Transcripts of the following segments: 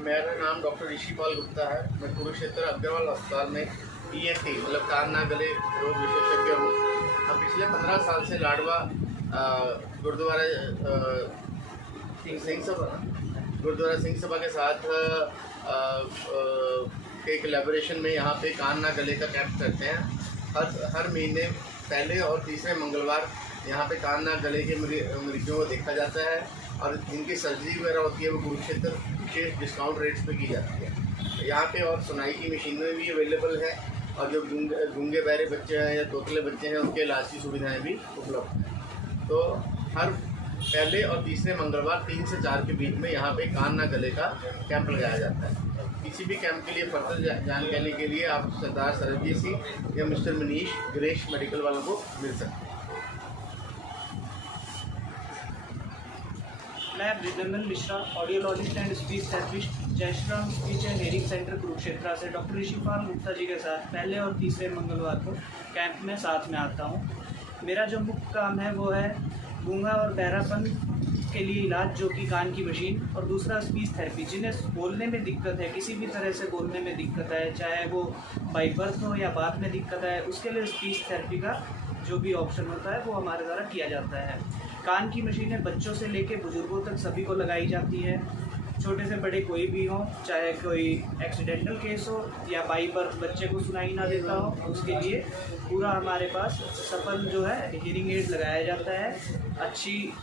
मेरा नाम डॉक्टर ऋषिपाल गुप्ता है। मैं कुरुक्षेत्र अग्रवाल अस्पताल में ENT मतलब कान नाक गले रोग विशेषज्ञ हूँ। हम पिछले 15 साल से लाडवा गुरुद्वारा सिंह सभा के साथ के कोलैबोरेशन में यहाँ पे कान नाक गले का कैंप करते हैं। हर महीने पहले और तीसरे मंगलवार यहाँ पे कान नाक गले के मरीजों को देखा जाता है और जिनकी सर्जरी वगैरह होती है वो कुरुक्षेत्र के डिस्काउंट रेट्स पे की जाती है। यहाँ पे और सुनाई की मशीनें भी अवेलेबल है और जो गूंगे बहरे बच्चे हैं या तोतले बच्चे हैं उनके इलाज की सुविधाएं भी उपलब्ध हैं। तो हर पहले और तीसरे मंगलवार 3 से 4 के बीच में यहाँ पे कान नाक गले का कैंप लगाया जाता है। किसी भी कैंप के लिए फर्दर जानकारी के लिए आप सरदार सरबजीत सिंह या मिस्टर मनीष ग्रेश मेडिकल वालों को मिल सकते हैं। मैं Vrindan Mishra, audiologist and speech therapist, Jayashram speech and hearing centre Kurukshetra से डॉक्टर ऋषिपाल गुप्ता जी के साथ पहले और तीसरे मंगलवार को कैंप में साथ में आता हूँ। मेरा जो मुख्य काम है वो है गूंगा और बहरापन के लिए इलाज, जो कि कान की मशीन, और दूसरा स्पीच थेरेपी। जिन्हें बोलने में दिक्कत है, किसी भी तरह से बोलने में दिक्कत है, चाहे वो बाई बर्थ हो या बात में दिक्कत है, उसके लिए स्पीच थेरेपी का जो भी ऑप्शन होता है वो हमारे द्वारा किया जाता है। कान की मशीनें बच्चों से लेकर बुजुर्गों तक सभी को लगाई जाती है, छोटे से बड़े कोई भी हो, चाहे कोई एक्सीडेंटल केस हो या बाई बर्थ बच्चे को सुनाई ना देता हो, उसके लिए पूरा हमारे पास सफल जो है हियरिंग एड लगाया जाता है।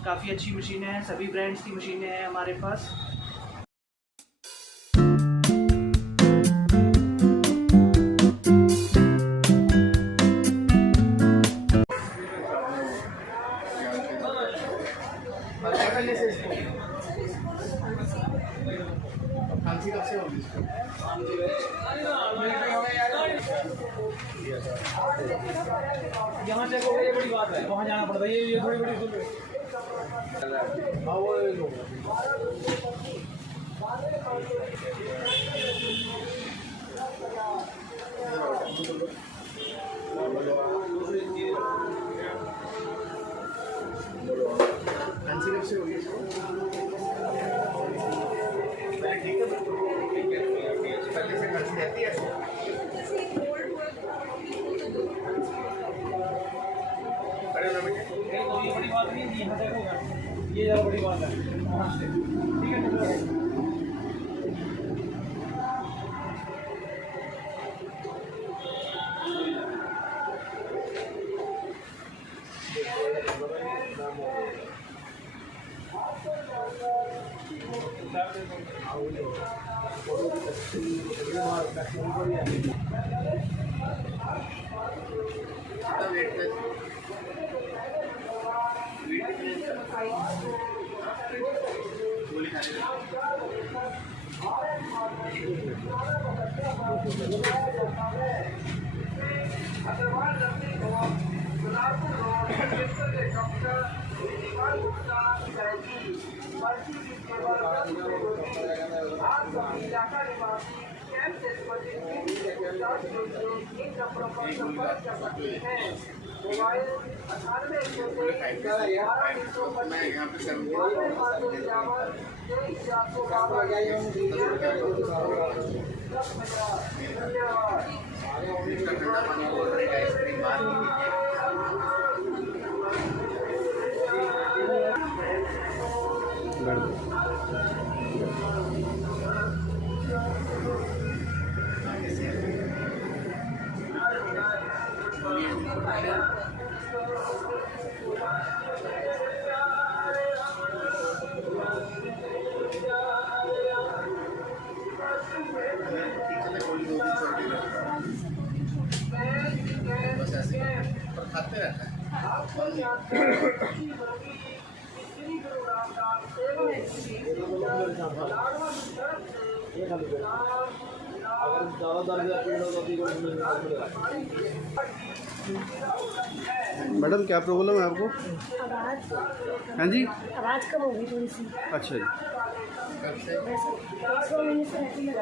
काफ़ी अच्छी मशीनें हैं, सभी ब्रांड्स की मशीनें हैं हमारे पास। खांसी कब से होगी इसको? यहाँ चेक हो गया, ये बड़ी बात है, वहाँ जाना पड़ता है, ये थोड़ी बड़ी सुन खांसी कब से होगी इसको? ठीक है, पहले से खांसी रहती है। ये बड़ी बात नहीं है, यहाँ तक होगा, ये ज़्यादा बड़ी बात है। ठीक है, गोली खाने मैं यहाँ पे ठंडा पानी बोल रहे हैं, आइसक्रीम बात खाते रहते मैडम क्या प्रॉब्लम है आपको? आवाज़। हाँ जी, आवाज़ कम होगी थोड़ी सी। अच्छा जी। 100 मिनट से रहती है।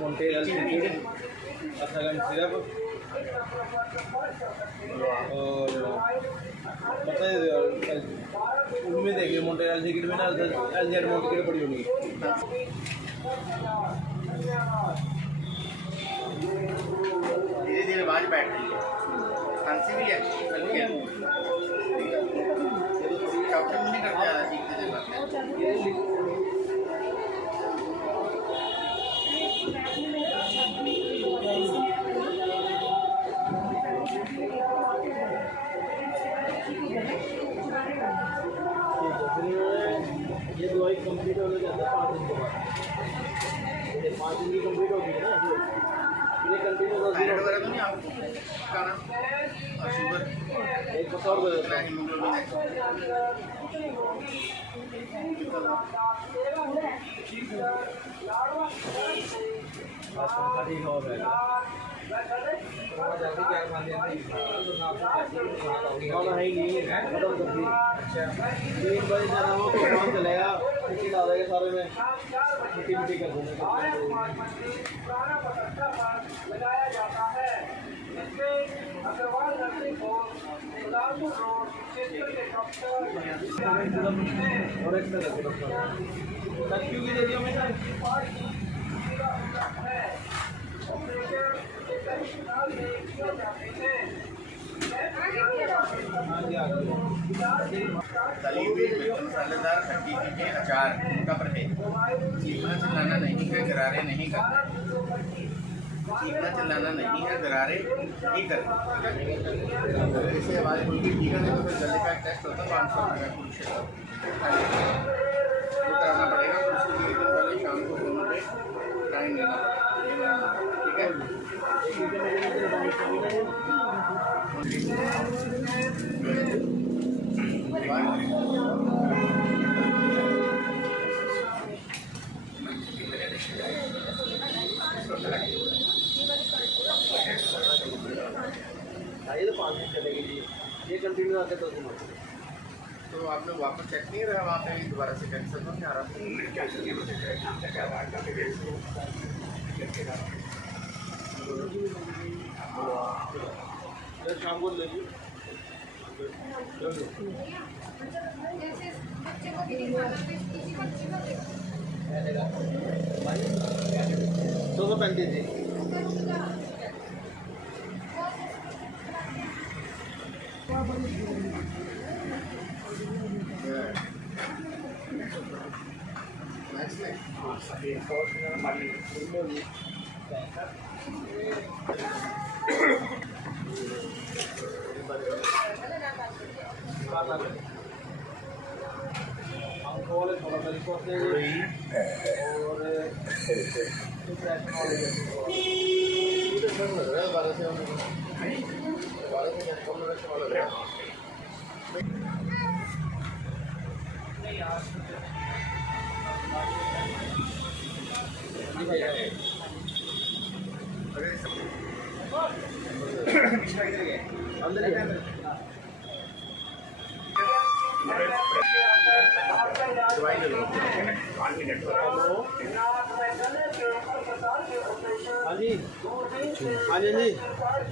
मोन्टेरल लिक्विड, अथागन सिरप और बताइए में देखिए मोटे एल टिकट में ना एल जेड मोटी टिकट पड़ी होगी। धीरे धीरे बाज बैठ रही है, खांसी भी है, चलती है, डॉक्टर भी नहीं करते ज़्यादा ठीक से ये दवाई कंप्लीट होने जाता है 5 दिन के बाद। 5 दिन की कंप्लीट होगी ना, ये कंटिन्यू थायराइड वगैरह तो नहीं आपको खाना और शुगर एक बता और इतना हीमोग्लोबिन है। ठीक हो गया। है ही नहीं खत्म कर दी। 3 बजे जाना हो तो काम चलेगा, मिट्टी ला देगा सारे में, मिट्टी मिट्टी कर देंगे। लगाया जाता है इसमें अग्रवाल नर्सिंग होम उदालपुर रोड क्षेत्र के डॉक्टर और एक लक्ष्मी की दे दिया मैंने। तली हुई मसालेदार खट्टी चीजें, अचार का परहेज। चीखना चिल्लाना नहीं है, गरारे नहीं करना। चीखना चिल्लाना नहीं है, गरारे नहीं करना। अगर इसे आवाज़ खुल के ठीक है तो फिर गले का टेस्ट होता है 500 रुपये कुछ वो कराना पड़ेगा। तो उसके लिए दिन पहले शाम को दोनों पे टाइम लेना पड़ेगा, ठीक है। ये तो 5 दिन चलेगी जी, ये कंटिन्यू आते 2 दिन। तो आप लोग वापस चेक नहीं रहा वहाँ पे दोबारा से कैंसर तो नहीं आ रहा? शाम को ले लीजिए। दो सौ 35 जी। अंदर ही दवाई ले लो। हाँ जी, हाँ जी जी,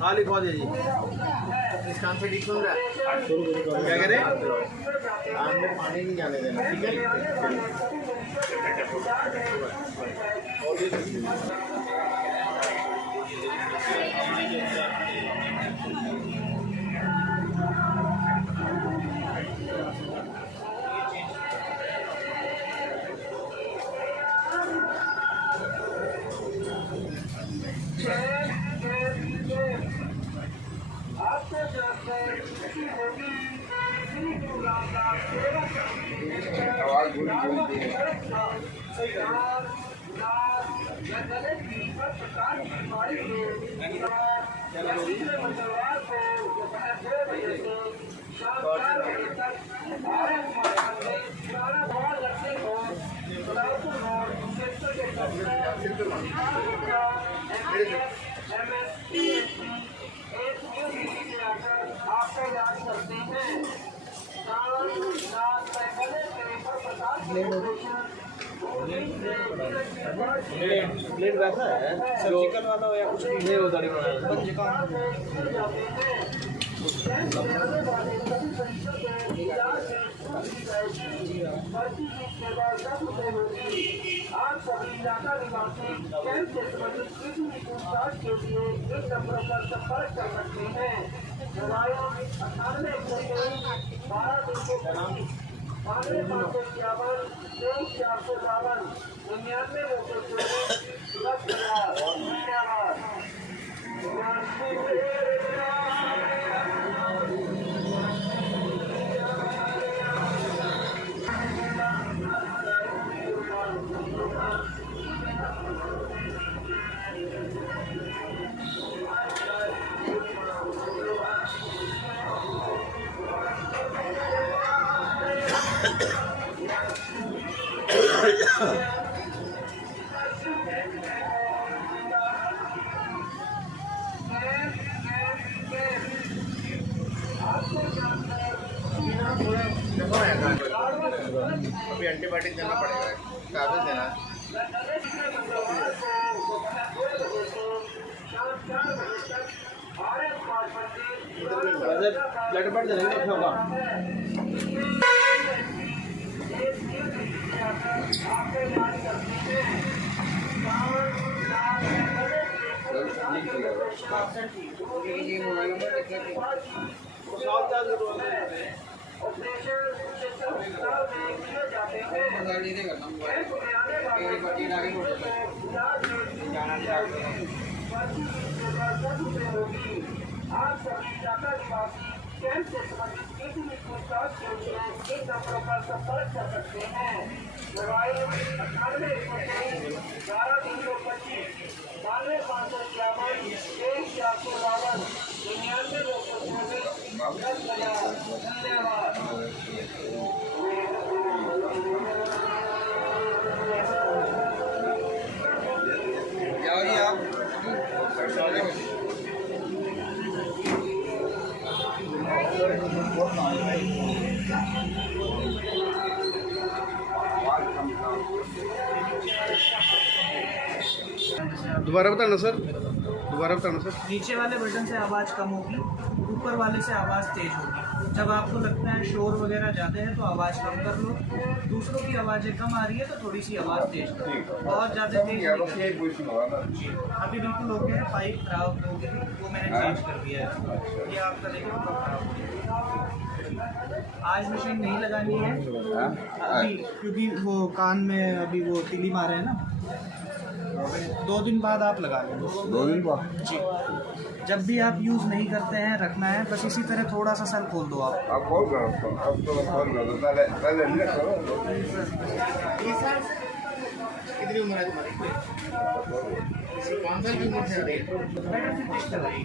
हाँ लिखवा दीजिए। इस काम से ठीक सुन रहा है? क्या कह रहे हैं? कान में पानी नहीं जाने देना, ठीक है। आवाज़ बोलती है। आपका इलाज करते हैं। प्लेट वैसा है सर्जिकल वाला हो या कुछ नहीं हो दाढ़ी बनाना। पर्ची की सेवा 10 रुपये होगी। आप सभी इलाका निवासी कैंप से संबंधित किसी भी पूछताछ के लिए इन नंबरों पर संपर्क कर सकते हैं। मोबाइल 98 12 325 92 551 23 452 99 10 धन्यवाद। अभी एंटीबायोटिक देना पड़ेगा, कागज देना। ब्लड बढ़ जाएगा होगा। आप सभी इलाका निवासी कैंप से संबंधित किसी भी पूछताछ के लिए इन नंबरों पर संपर्क कर सकते हैं। मोबाइल 98 11 325 92 551 23 452 99 224 धन्यवाद। दोबारा बताना सर, दोबारा बताना सर। नीचे वाले बटन से आवाज़ कम होगी, ऊपर वाले से आवाज़ तेज होगी। जब आपको लगता है शोर वगैरह ज़्यादा है तो आवाज़ कम कर लो, दूसरों की आवाज़ें कम आ रही है तो थोड़ी सी आवाज़ तेज करो। बहुत ज़्यादा तेज अभी बिल्कुल ओके है। पाइप खराब हो गई, वो मैंने चेंज कर दिया है। ये आपका देखिए बहुत खराब हो गया। आज मशीन नहीं लगानी है अभी, क्योंकि वो कान में अभी वो तिली मारे हैं ना। 2 दिन बाद आप लगा लेंगे। 2 दिन बाद जी, जब भी आप यूज़ नहीं करते हैं रखना है। बस इसी तरह थोड़ा सा सेल खोल दो आप। खोल करो, कितनी उम्र है तुम्हारी? 5 साल की उम्र से बेटर फिटनेस लगाइए,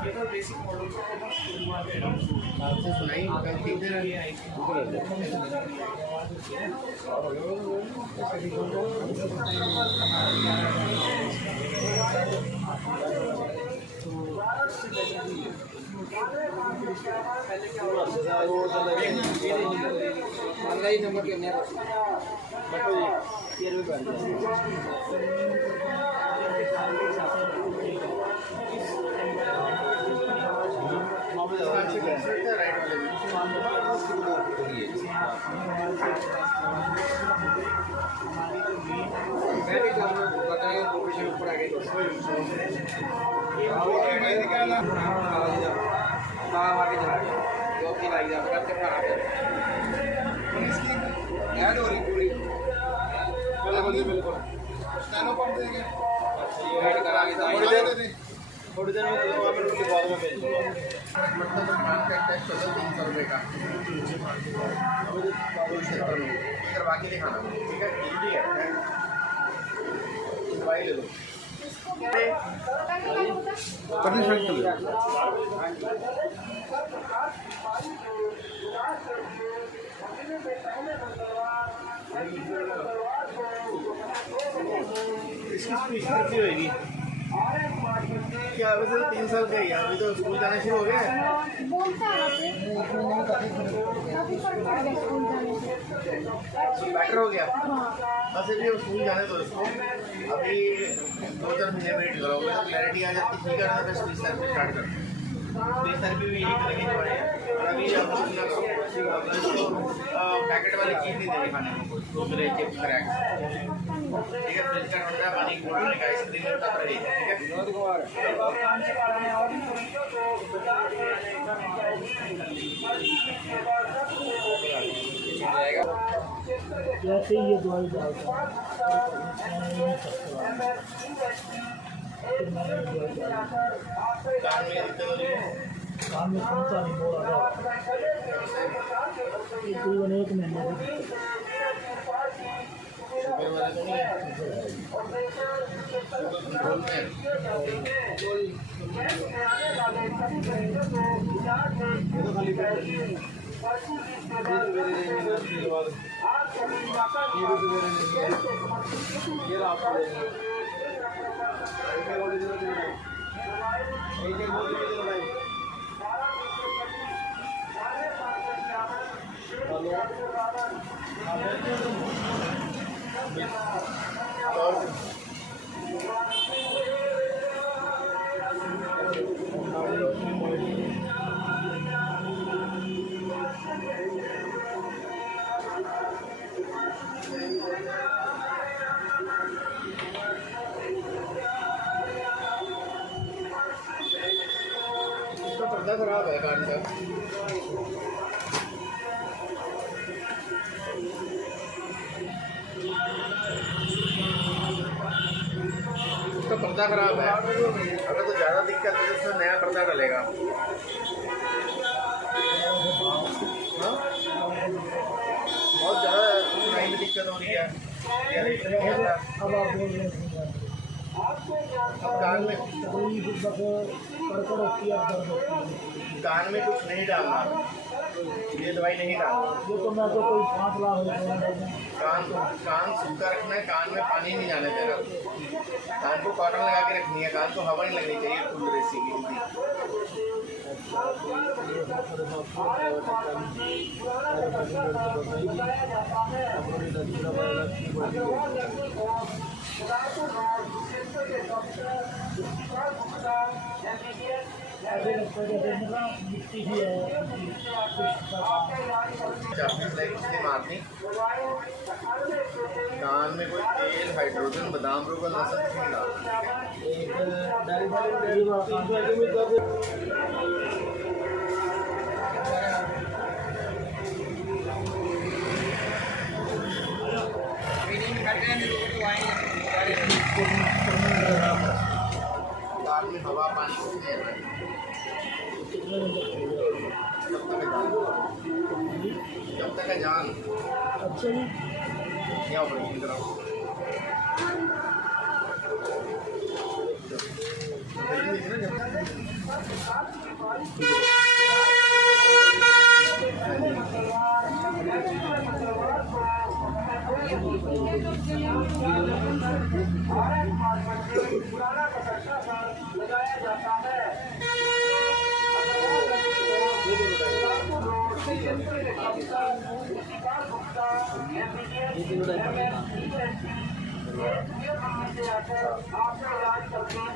ये तो बेसिक मॉडल आपसे सुनाई ठीक दे रही है। ऑनलाइन नंबर के नहीं थोड़ी देर में 2 मिनट के बाद में भेज दूँगा। मतलब टेस्ट होता है 300 रुपये का क्षेत्र में, करवा के दिखाना। ठीक है, जल्दी है, दवाई ले लो। पटनी साइड चले जाओ। इसकी स्पीड कितनी होगी? क्या अभी तो 3 साल का ही है, अभी तो स्कूल जाना शुरू हो गया है। बोलता है वैसे काफी फर्क पड़ गया स्कूल जाने से। बेटर हो गया। हाँ बस अभी वो स्कूल जाने दो इसको, अभी 2-4 महीने वेट करोगे तो क्लैरिटी आ जाती ठीक है ना, फिर स्पीच थेरेपी स्टार्ट कर। स्पीच थेरेपी भी यही करेंगे जो है, और अभी आप कुछ ना करो, इसको पैकेट वाली चीज़ नहीं देनी खाने को, कुरकुरे चिप्स क्रैक्स, ठीक है। फ्रिज का ठंडा पानी, कोल्ड ड्रिंक, आइसक्रीम तब रहेगा, ठीक है। जैसे ही ये दवाई डालता है कान में दिक्कत हो रही है, काम में कौन सा नहीं हो रहा है तकरीबन 1 महीने से। शुगर वाले तो नहीं है, कंट्रोल में है। ये तो खाली पेट है। ये आपको और इसका पर्दा खराब है कान का। इसका पर्दा खराब है, अगर तो ज़्यादा दिक्कत है तो उसमें नया पर्दा डलेगा। हाँ? बहुत ज़्यादा सुनाई में दिक्कत हो रही है, या नहीं सही है। अब आप बोल रहे हैं अब कान में कड़कड़ होती है, दर्द होती है। कान में कुछ नहीं डालना, ये दवाई नहीं डालना। ये तो मैं तो कोई 5 लाख कान सूखा रखना है, कान में पानी नहीं जाने देना। कान को कॉटन लगा के रखनी है, कान को हवा नहीं लगनी चाहिए फुल रेसी की। ऐसे लगता है जैसे ना मिट्टी ही है। इसने मारनी, कान में कोई तेल, हाइड्रोजन, बादाम, रूबल नशा नहीं कान में हवा पानी कुछ नहीं है। जब तक है जान अच्छा जी, या ऑपरेशन कराओ। लगाया जाता है। आपका इलाज करते हैं।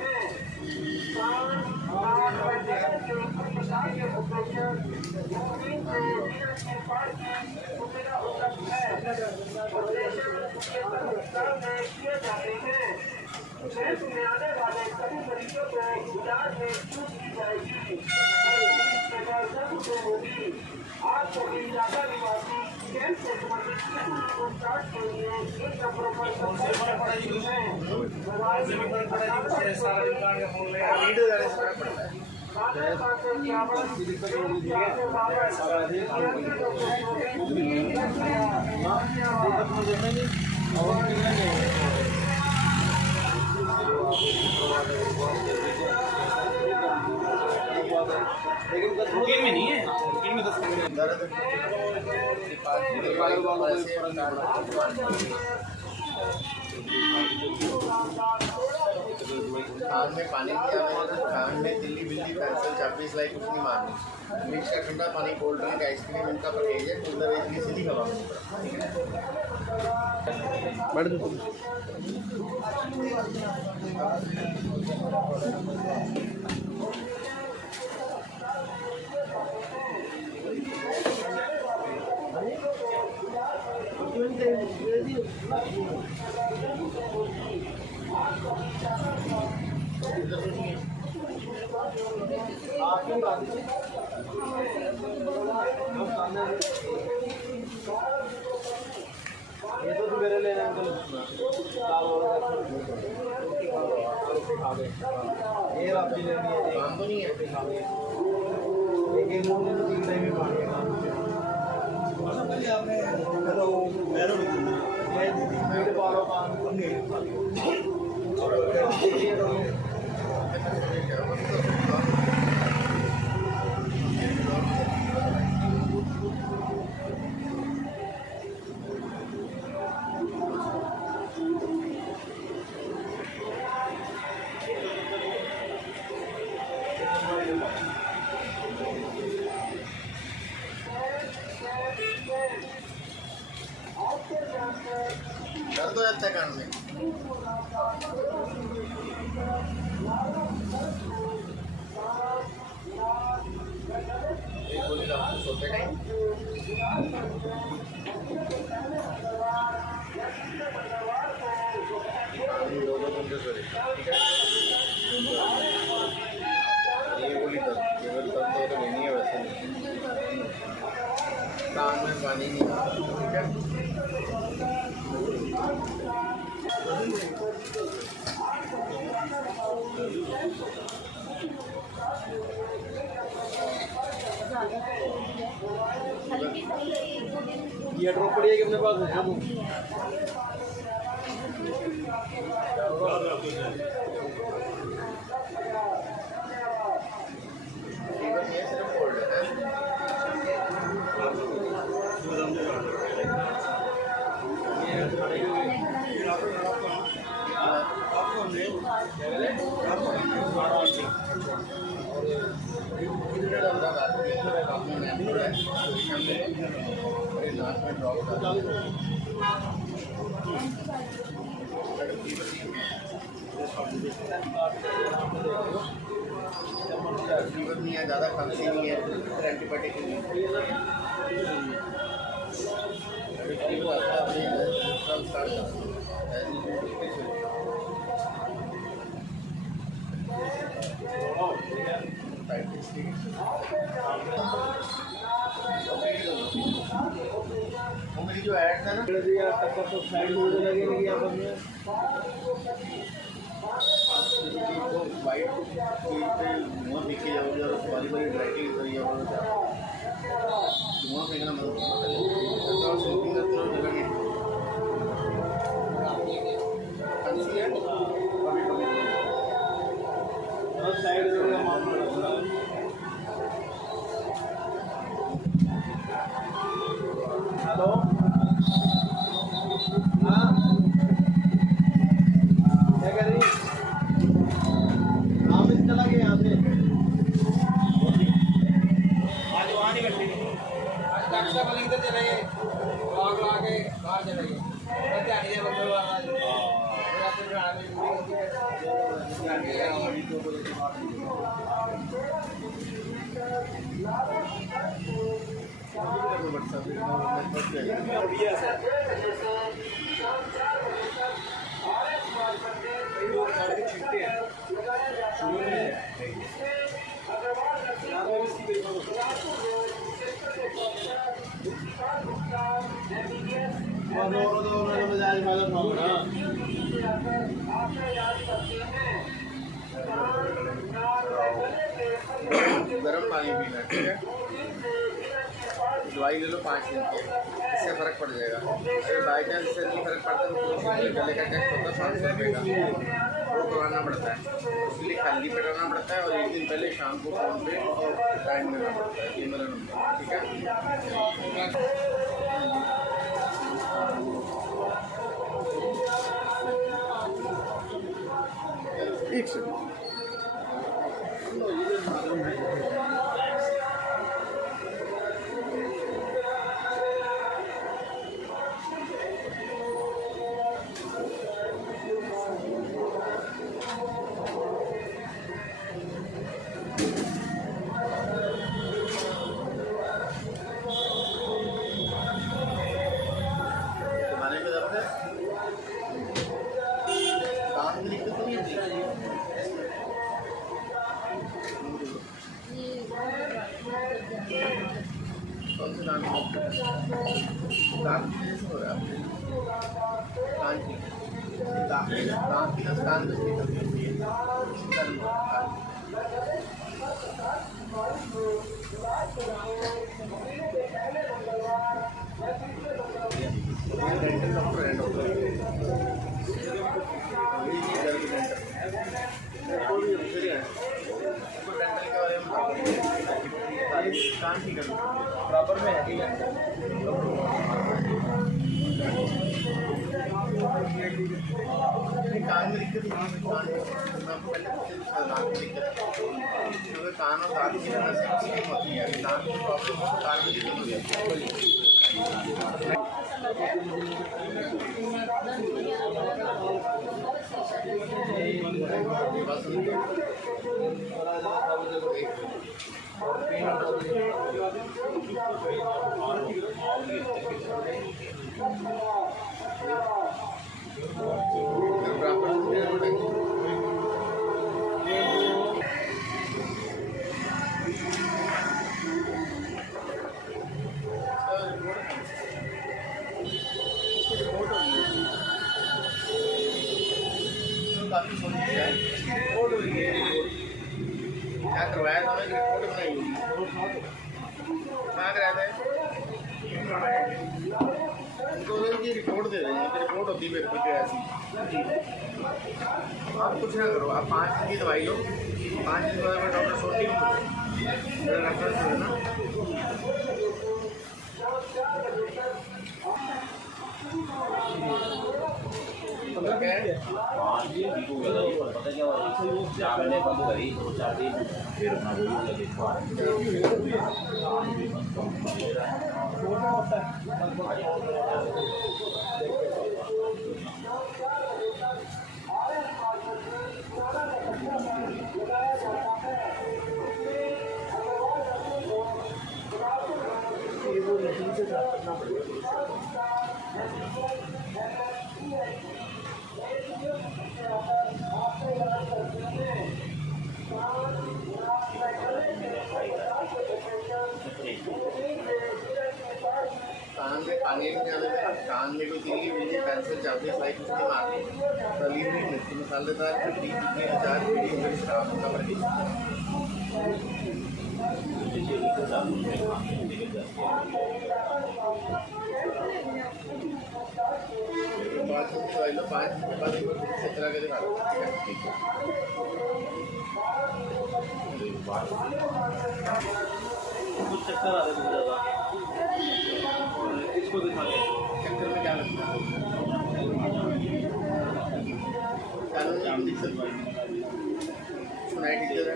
में आने वाले सभी मरीजों को इलाज में छूट दी जाएगी। होगी आपको इलाका निवासी कैंप से संबंधित किसी भी पूछताछ के लिए इन नंबरों पर संपर्क कर सकते हैं। वीडियो जाने से फर्क पड़ता है। लेकिन में नहीं है, में 10 दर्द खान में पानी दिया हुआ है, खान में तिल्ली बिल्ली पेंसिल चाबी सिलाई कुछ नहीं मारनी। मिक्स का ठंडा पानी, कोल्ड ड्रिंक, आइसक्रीम इनका परहेज है। कूलर इसकी सीधी हवा में बैठ दो तुम। ये तो मेरे लेना अंकल ये आपकी लेनी है काम तो नहीं है। एक एक मुंह में तीन टाइम में पानी है मेरे बालों काम दर्द हो जाता है कान में। एक गोली आपको सोते टाइम ठीक है। ये गोली दर्द केवल दर्द तो लेनी है, वैसे नहीं। कान में पानी नहीं आता, ठीक है। ये ड्रॉप पड़ी है कि अपने पास है केवल ये सिर्फ कोल्ड है। फीवर नहीं है, ज़्यादा खांसी नहीं है, फिर एंटीबायोटिक नहीं मेरी जो एड है ना तो साइड में लगेगी आप अपने वाइट मुँह दिखी जाओगे और बड़ी बड़ी ड्राइटिंग हुई है और मुँह फेंकना मत साइड हेलो हाँ क्या कर रही आप इस चला गए यहाँ से आज वहाँ नहीं करती आज डॉक्टर साहब इधर चले गए आग ला के बाहर चले गए ध्यान दिया बंदे गर्म पानी पीना, ठीक है। दवाई ले लो 5 दिन की, इससे फ़र्क पड़ जाएगा। अगर बाई चांस इससे नहीं फ़र्क पड़ता तो गले का टेस्ट होता है 500 रुपये का, वो करवाना पड़ता है। उसके लिए खाली पे रहना पड़ता है और एक दिन पहले शाम को फ़ोन पे टाइम देना पड़ता है। ये मेरा नंबर, ठीक है। एक सेकंड। हमारे की तरफ है काम की दिक्कत नहीं है। कौन से दांत दांत की वजह से हो रहा है आपके? दांत की दांत की दांत की तकलीफ है। डेंटल डॉक्टर है डॉक्टर डेंटल के बारे में कान की करना बराबर में है, ठीक है। कान में दिक्कत कान मैं आपको पहले दांत की दिक्कत क्योंकि कान और दांत की नसें सेम होती है। दांत की प्रॉब्लम हो तो कान में दिक्कत हो जाती है। बस काफी सोच है क्या करवाया था मैंने रिपोर्ट बनाई होगी क्या कराया था उनको उनकी रिपोर्ट दे देंगे तो रिपोर्ट होती है पेपर की ऐसी। आप कुछ ना करो, आप 5 दिन की दवाई लो, 5 दिन के बाद डॉक्टर सोटी मेरा रेफरेंस दे देना। पता क्या हुआ बंद करी 2-4 दिन फिर अपना वही लगे कान में खाने में जाने में कान में कोई चीज़ मुझे कैंसर चाहती है साइकिल से मारती तली हुई मिर्ची मसालेदार खट्टी चीज़ें अचार पीड़ी मेरी शराब का बड़ी पाँच दिन दवाई लो, 5 दिन के बाद एक बार फिर से चला के दिखा दो। ठीक है कुछ चक्कर आ रहे हैं ज़्यादा, इसको दिखा के चक्कर में क्या लगता है कानून दिख सकता है सुनाई टीचर है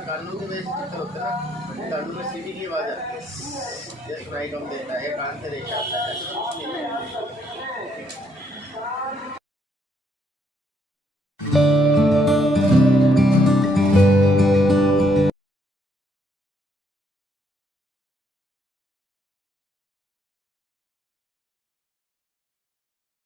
कानून की वजह से चक्कर होता है ना, कानून में सीटी की आवाज़ आती है, सुनाई कम देता है, कान से रेशा आता है।